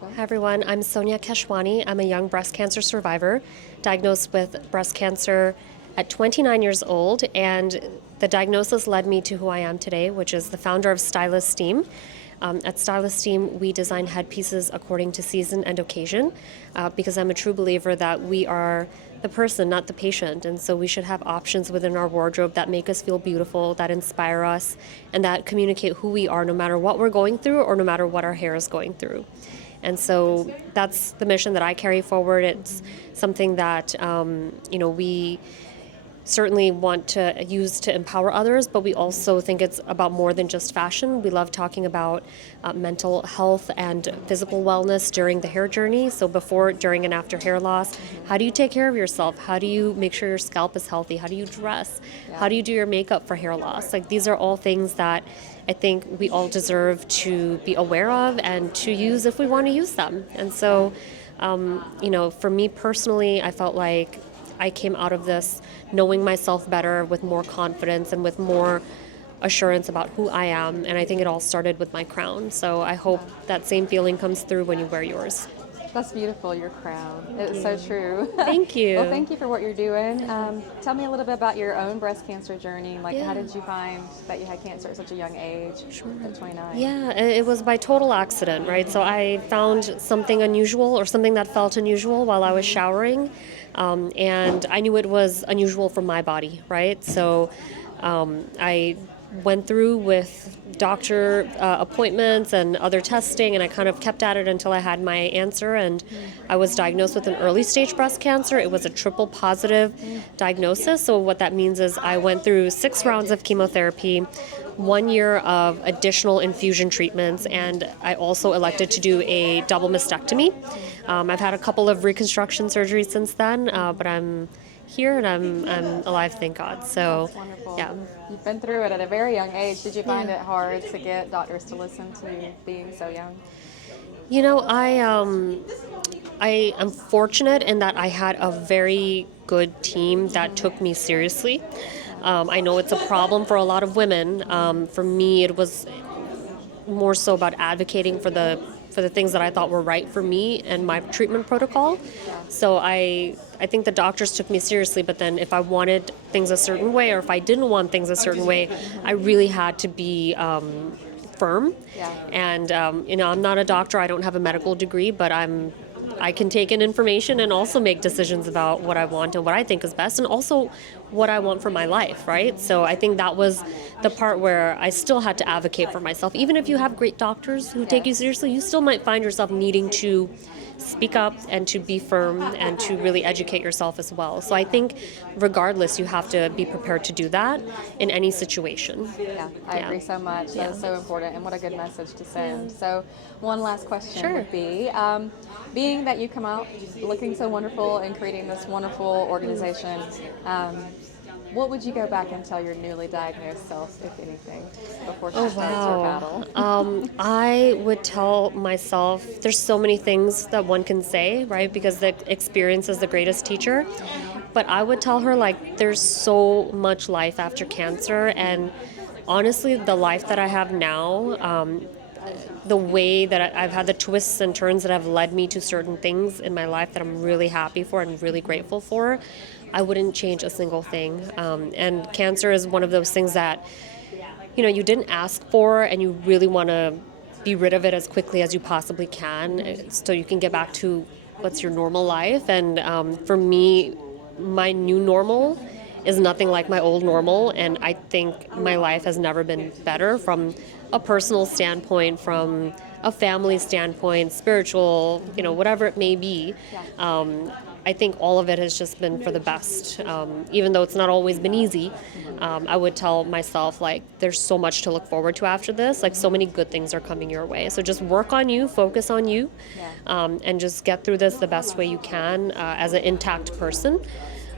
Hi everyone, I'm Sonya Keshwani. I'm a young breast cancer survivor, diagnosed with breast cancer at 29 years old, and the diagnosis led me to who I am today, which is the founder of StyleEsteem. At StyleEsteem, we design headpieces according to season and occasion, because I'm a true believer that we are the person, not the patient, and so we should have options within our wardrobe that make us feel beautiful, that inspire us, and that communicate who we are no matter what we're going through or no matter what our hair is going through. And so that's the mission that I carry forward. It's something that we certainly want to use to empower others, but we also think it's about more than just fashion. We love talking about mental health and physical wellness during the hair journey. So before, during, and after hair loss, how do you take care of yourself? How do you make sure your scalp is healthy? How do you dress? How do you do your makeup for hair loss? Like, these are all things that I think we all deserve to be aware of and to use if we want to use them. And so, for me personally, I felt like I came out of this knowing myself better, with more confidence and with more assurance about who I am. And I think it all started with my crown. So I hope that same feeling comes through when you wear yours. That's beautiful, your crown. It's so true. Thank you. Well, thank you for what you're doing. Tell me a little bit about your own breast cancer journey. Like, how did you find that you had cancer at such a young age, at 29? Yeah, it was by total accident, right? So I found something unusual, or something that felt unusual, while I was showering. And I knew it was unusual for my body, right? So I went through with doctor appointments and other testing, and I kind of kept at it until I had my answer, and I was diagnosed with an early stage breast cancer. It was a triple positive diagnosis. So what that means is I went through 6 rounds of chemotherapy, 1 year of additional infusion treatments, and I also elected to do a double mastectomy. I've had a couple of reconstruction surgeries since then, but I'm here and I'm alive, thank God. So, That's wonderful. yeah. You've been through it at a very young age. Did you find it hard to get doctors to listen to you being so young? You know, I am fortunate in that I had a very good team that took me seriously. I know it's a problem for a lot of women. For me, it was more so about advocating for the things that I thought were right for me and my treatment protocol. So I think the doctors took me seriously, but then if I wanted things a certain way, or if I didn't want things a certain way, I really had to be firm. And I'm not a doctor, I don't have a medical degree, but I can take in information and also make decisions about what I want and what I think is best, and also what I want for my life, right? So I think that was the part where I still had to advocate for myself. Even if you have great doctors who take you seriously, you still might find yourself needing to speak up and to be firm and to really educate yourself as well. So I think regardless, you have to be prepared to do that in any situation. Yeah, I agree so much. That is so important, and what a good message to send. So one last question would be, being that you come out looking so wonderful and creating this wonderful organization, what would you go back and tell your newly diagnosed self, if anything, before she starts her battle? I would tell myself, there's so many things that one can say, right? Because the experience is the greatest teacher. But I would tell her, like, there's so much life after cancer, and honestly, the life that I have now, the way that I've had the twists and turns that have led me to certain things in my life that I'm really happy for and really grateful for, I wouldn't change a single thing. And cancer is one of those things that, you didn't ask for, and you really want to be rid of it as quickly as you possibly can, so you can get back to what's your normal life. And for me, my new normal is nothing like my old normal, and I think my life has never been better, from a personal standpoint, from a family standpoint, spiritual, whatever it may be. I think all of it has just been for the best. Even though it's not always been easy, I would tell myself, like, there's so much to look forward to after this. Like, so many good things are coming your way. So just work on you, focus on you, and just get through this the best way you can as an intact person.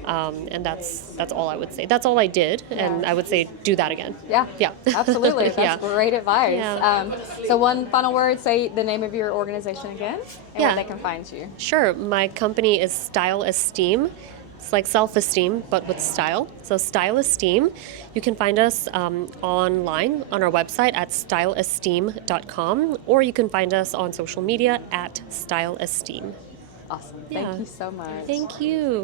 And that's all I would say. That's all I did, and I would say do that again. Yeah, absolutely. That's great advice. Yeah. So one final word, say the name of your organization again, and where they can find you. Sure. My company is StyleEsteem, It's like self-esteem, but with style. So StyleEsteem. You can find us online on our website at StyleEsteem.com, or you can find us on social media at StyleEsteem. Awesome. Yeah. Thank you so much. Thank you.